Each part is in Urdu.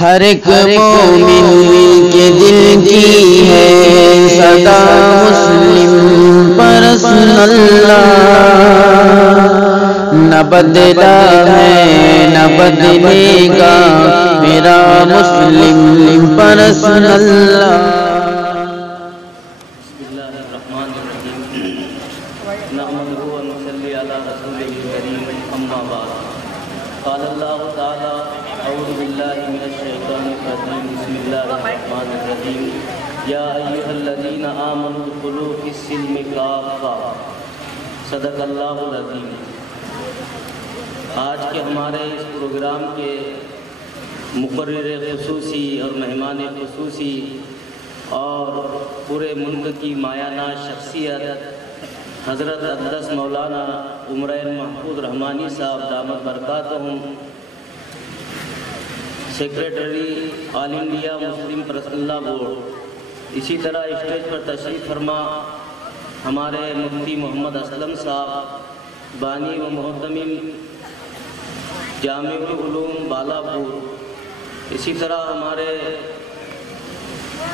ہر ایک مومن کے دل کی ہے صدا مسلم پرسن اللہ، نہ بدلا ہے نہ بدلے گا میرا مسلم پرسن اللہ۔ قال اللہ تعالی اعوذ باللہ من الشیطان الرجیم بسم اللہ الرحمن الرحیم یا ایھا الذین آمنوا ادخلوا فی السلم کافۃ صدق اللہ العظیم۔ آج کے ہمارے اس پروگرام کے مقرر خصوصی اور مہمان خصوصی اور پورے ملک کی مایانہ شخصیت حضرت اقدس مولانا عمرین محفوظ رحمانی صاحب دامت برکاتہم، سیکریٹری آل انڈیا مسلم پرسنل لا بورڈ، اسی طرح اسٹیج پر تشریف فرما ہمارے مفتی محمد اسلم صاحب بانی و محتمم جامع العلوم بالاپور، اسی طرح ہمارے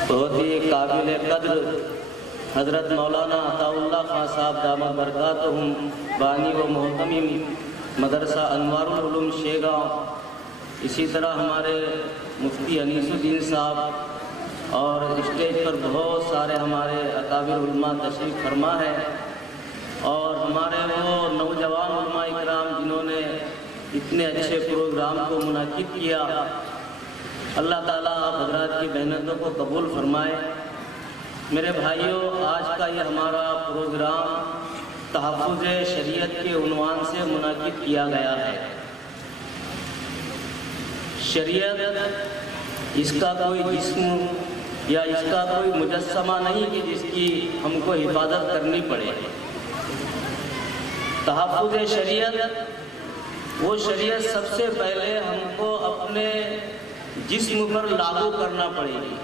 بہت ہی قابل قدر حضرت مولانا عطاء اللہ خان صاحب دامت برکاتہم بانی و محتمم مدرسہ انوار العلوم شیگاؤں، اسی طرح ہمارے مفتی انیس الدین صاحب، اور اسٹیج پر بہت سارے ہمارے اکابر علماء تشریف فرما ہے، اور ہمارے وہ نوجوان علماء اکرام جنہوں نے اتنے اچھے پروگرام کو منعقد کیا۔ اللہ تعالیٰ آپ حضرات کی محنتوں کو قبول فرمائے۔ میرے بھائیوں، آج کا یہ ہمارا پروگرام تحفظ شریعت کے عنوان سے منعقد کیا گیا ہے۔ شریعت اس کا کوئی جسم یا اس کا کوئی مجسمہ نہیں کہ جس کی ہم کو حفاظت کرنی پڑے۔ تحفظ شریعت وہ شریعت سب سے پہلے ہم کو اپنے جسم پر لاگو کرنا پڑے گی۔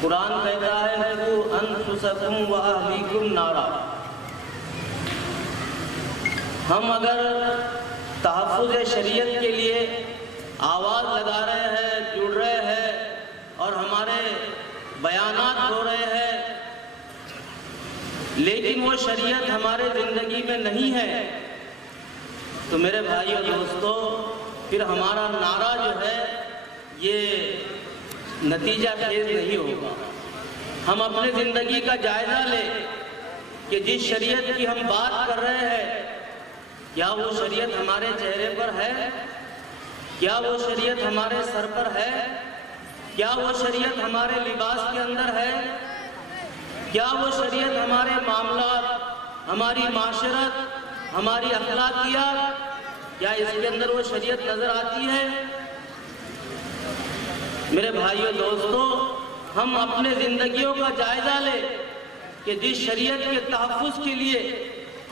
قرآن کہتا ہے قُوا أَنفُسَكُمْ وَأَهْلِيكُمْ نَارًا۔ ہم اگر تحفظ شریعت کے لیے آواز لگا رہے ہیں، جڑ رہے ہیں اور ہمارے بیانات ہو رہے ہیں، لیکن وہ شریعت ہمارے زندگی میں نہیں ہے، تو میرے بھائیو دوستو پھر ہمارا نعرہ جو ہے یہ نتیجہ خیز نہیں ہوگا۔ ہم اپنے زندگی کا جائزہ لیں کہ جس شریعت کی ہم بات کر رہے ہیں، کیا وہ شریعت ہمارے چہرے پر ہے؟ کیا وہ شریعت ہمارے سر پر ہے؟ کیا وہ شریعت ہمارے لباس کے اندر ہے؟ کیا وہ شریعت ہمارے معاملات، ہماری معاشرت، ہماری اخلاقیات، کیا اس کے اندر وہ شریعت نظر آتی ہے؟ میرے بھائیو دوستو، ہم اپنے زندگیوں کا جائزہ لیں کہ جس شریعت کے تحفظ کے لیے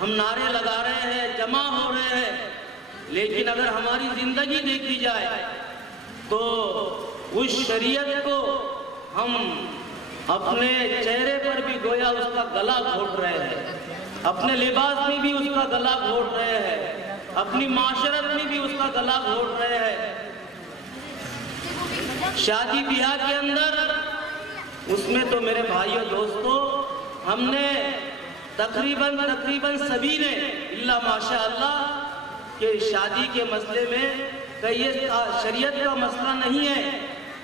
ہم نعرے لگا رہے ہیں، جمع ہو رہے ہیں، لیکن اگر ہماری زندگی دیکھی جائے تو اس شریعت کو ہم اپنے چہرے پر بھی گویا اس کا گلا گھونٹ رہے ہیں، اپنے لباس میں بھی اس کا گلا گھونٹ رہے ہیں، اپنی معاشرت میں بھی اس کا گلا گھونٹ رہے ہیں۔ شادی بیاہ کے اندر اس میں تو میرے بھائیو دوستو ہم نے تقریباً سبھی نے اللہ ماشاء اللہ کہ شادی کے مسئلے میں کہ یہ شریعت کا مسئلہ نہیں ہے،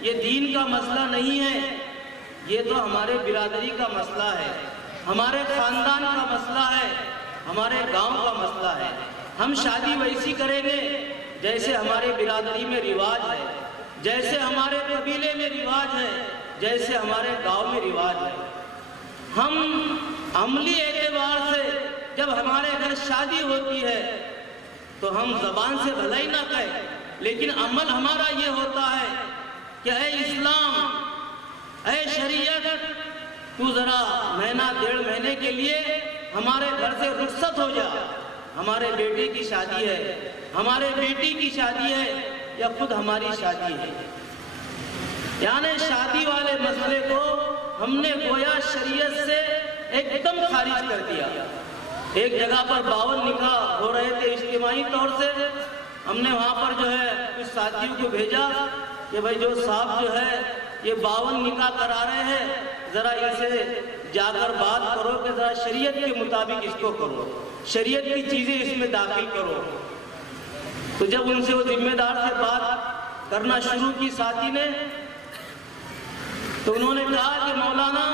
یہ دین کا مسئلہ نہیں ہے، یہ تو ہمارے برادری کا مسئلہ ہے، ہمارے خاندان کا مسئلہ ہے، ہمارے گاؤں کا مسئلہ ہے۔ ہم شادی ویسی کریں گے جیسے ہمارے برادری میں رواج ہے، جیسے ہمارے قبیلے میں رواج ہے، جیسے ہمارے گاؤں میں رواج ہے۔ ہم عملی اعتبار سے جب ہمارے گھر شادی ہوتی ہے تو ہم زبان سے بھلا ہی نہ کہیں، لیکن عمل ہمارا یہ ہوتا ہے کہ اے اسلام، اے شریعت، تو ذرا مہینہ ڈیڑھ مہینے کے لیے ہمارے گھر سے رخصت ہو جا۔ ہمارے بیٹے کی شادی ہے، ہمارے بیٹی کی شادی ہے، یا خود ہماری شادی ہے، یعنی شادی والے مسئلے کو ہم نے گویا شریعت سے ایک دم خارج کر دیا۔ ایک جگہ پر 52 نکاح ہو رہے تھے اجتماعی طور سے، ہم نے وہاں پر جو ہے کچھ ساتھیوں کو بھیجا کہ بھائی جو صاحب جو ہے یہ 52 نکاح کرا رہے ہیں، ذرا ان سے جا کر بات کرو کہ ذرا شریعت کے مطابق اس کو کرو، شریعت کی چیزیں اس میں داخل کرو۔ تو جب ان سے وہ ذمہ دار سے بات کرنا شروع کی ساتھی نے، تو انہوں نے کہا کہ مولانا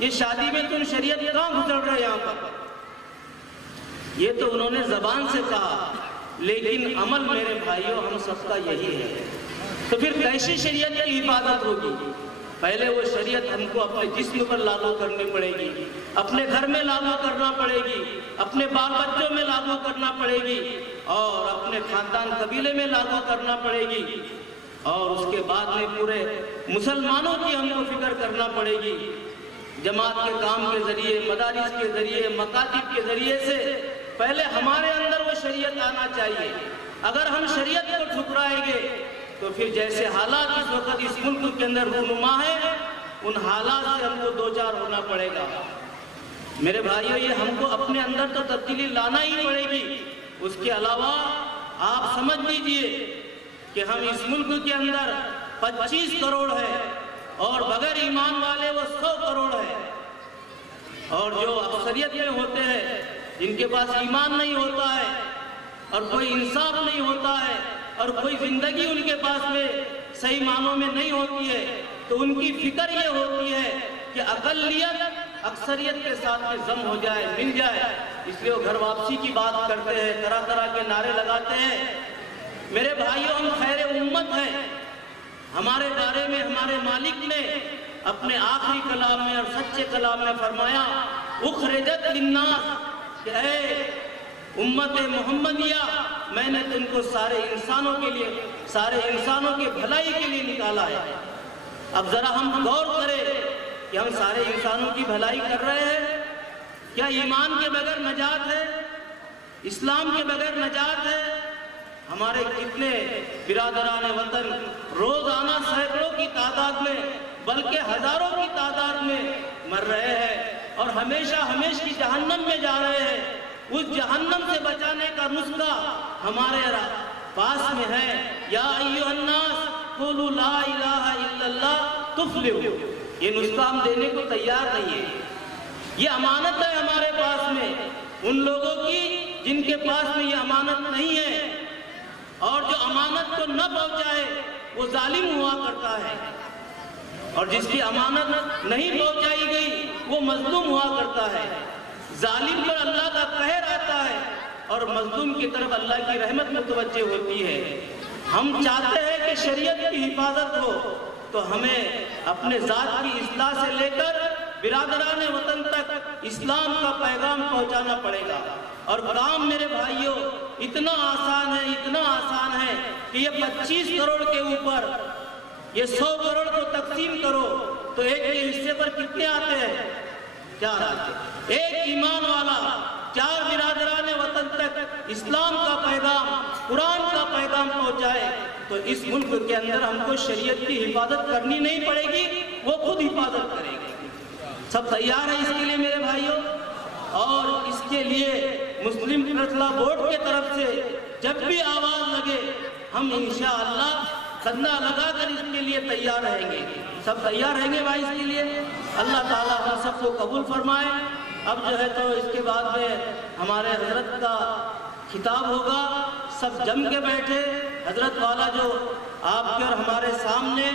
یہ شادی میں تم شریعت کہاں گزر رہے یہاں پر؟ یہ تو انہوں نے زبان سے کہا، لیکن عمل میرے بھائیوں ہم سب کا یہی ہے۔ تو پھر کیسی شریعت کی حفاظت ہوگی؟ پہلے وہ شریعت ہم کو اپنے جسم پر لاگو کرنی پڑے گی، اپنے گھر میں لاگو کرنا پڑے گی، اپنے بال بچوں میں لاگو کرنا پڑے گی، اور اپنے خاندان قبیلے میں لاگو کرنا پڑے گی، اور اس کے بعد میں پورے مسلمانوں کی ہم کو فکر کرنا پڑے گی۔ جماعت کے کام کے ذریعے، مدارس کے ذریعے، مکاتب کے ذریعے سے پہلے ہمارے اندر وہ شریعت آنا چاہیے۔ اگر ہم شریعت کو ٹھکرائیں گے تو پھر جیسے حالات اس وقت اس ملک کے اندر رونما ہے، ان حالات سے ہم کو دوچار ہونا پڑے گا۔ میرے بھائیوں، یہ ہم کو اپنے اندر تو تبدیلی لانا ہی پڑے گی۔ اس کے علاوہ آپ سمجھ لیجئے کہ ہم اس ملک کے اندر 25 کروڑ ہے، اور بغیر ایمان والے وہ 100 کروڑ ہے، اور جو اکثریت میں ہوتے ہیں جن کے پاس ایمان نہیں ہوتا ہے، اور کوئی انصاف نہیں ہوتا ہے، اور کوئی زندگی ان کے پاس میں صحیح معنوں میں نہیں ہوتی ہے، تو ان کی فکر یہ ہوتی ہے کہ اقلیت اکثریت کے ساتھ میں ضم ہو جائے، مل جائے، اس لیے وہ گھر واپسی کی بات کرتے ہیں، طرح طرح کے نعرے لگاتے ہیں۔ میرے بھائیوں، ہم خیر امت ہیں۔ ہمارے بارے میں ہمارے مالک نے اپنے آخری کلام میں اور سچے کلام میں فرمایا، اخرجت للناس، کہ اے امت محمدیہ، میں نے تم کو سارے انسانوں کے لیے، سارے انسانوں کے بھلائی کے لیے نکالا ہے۔ اب ذرا ہم غور کریں کہ ہم سارے انسانوں کی بھلائی کر رہے ہیں؟ کیا ایمان کے بغیر نجات ہے؟ اسلام کے بغیر نجات ہے؟ ہمارے کتنے برادران وطن روزانہ سینکڑوں کی تعداد میں، بلکہ ہزاروں کی تعداد میں مر رہے ہیں، اور ہمیشہ کی جہنم میں جا رہے ہیں۔ اس جہنم سے بچانے کا نسخہ ہمارے پاس میں ہے، یا ایھا الناس قولوا لا الہ الا اللہ تفلحوا۔ یہ نسخہ ہم دینے کو تیار نہیں ہے۔ یہ امانت ہے ہمارے پاس میں ان لوگوں کی جن کے پاس میں یہ امانت نہیں ہے، اور جو امانت کو نہ پہنچائے وہ ظالم ہوا کرتا ہے، اور جس کی امانت نہیں پہنچائی گئی وہ مظلوم ہوا کرتا ہے۔ ظالم پر اللہ کا قہر آتا ہے، اور مظلوم کی طرف اللہ کی رحمت متوجہ ہوتی ہے۔ ہم چاہتے ہیں کہ شریعت کی حفاظت ہو، تو ہمیں اپنے ذات کی اصلاح سے لے کر برادران وطن تک اسلام کا پیغام پہنچانا پڑے گا۔ اور کام میرے بھائیوں اتنا آسان ہے، اتنا آسان ہے کہ یہ 25 کروڑ کے اوپر یہ 100 کروڑ کو تقسیم کرو تو ایک کے حصے پر کتنے آتے ہیں؟ 4 آتے ہیں۔ ایک ایمان والا 4 برادران وطن تک اسلام کا پیغام، قرآن کا پیغام پہنچائے تو اس ملک کے اندر ہم کو شریعت کی حفاظت کرنی نہیں پڑے گی، وہ خود حفاظت کرے گی۔ سب تیار ہیں اس کے لیے میرے بھائیوں؟ اور اس کے لیے مسلم فیصلہ بورڈ کے طرف سے جب بھی آواز لگے ہم انشاءاللہ کندھا لگا کر اس کے لیے تیار رہیں گے۔ سب تیار رہیں گے بھائی اس کے لیے؟ اللہ تعالیٰ ہم سب کو قبول فرمائے۔ اب جو ہے تو اس کے بعد میں ہمارے حضرت کا خطاب ہوگا، سب جم کے بیٹھے، حضرت والا جو آپ کے اور ہمارے سامنے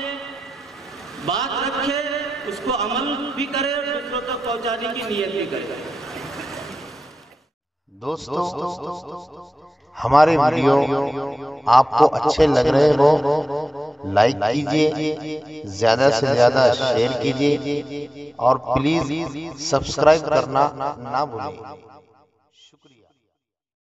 بات رکھے اس کو عمل بھی کرے اور دوسروں تک پہنچانے کی نیت بھی کرے۔ دوستو ہمارے ویڈیو آپ کو اچھے لگ رہے ہو لائک کیجئے، زیادہ سے زیادہ شیئر کیجئے، اور پلیز سبسکرائب کرنا نہ بھولیں۔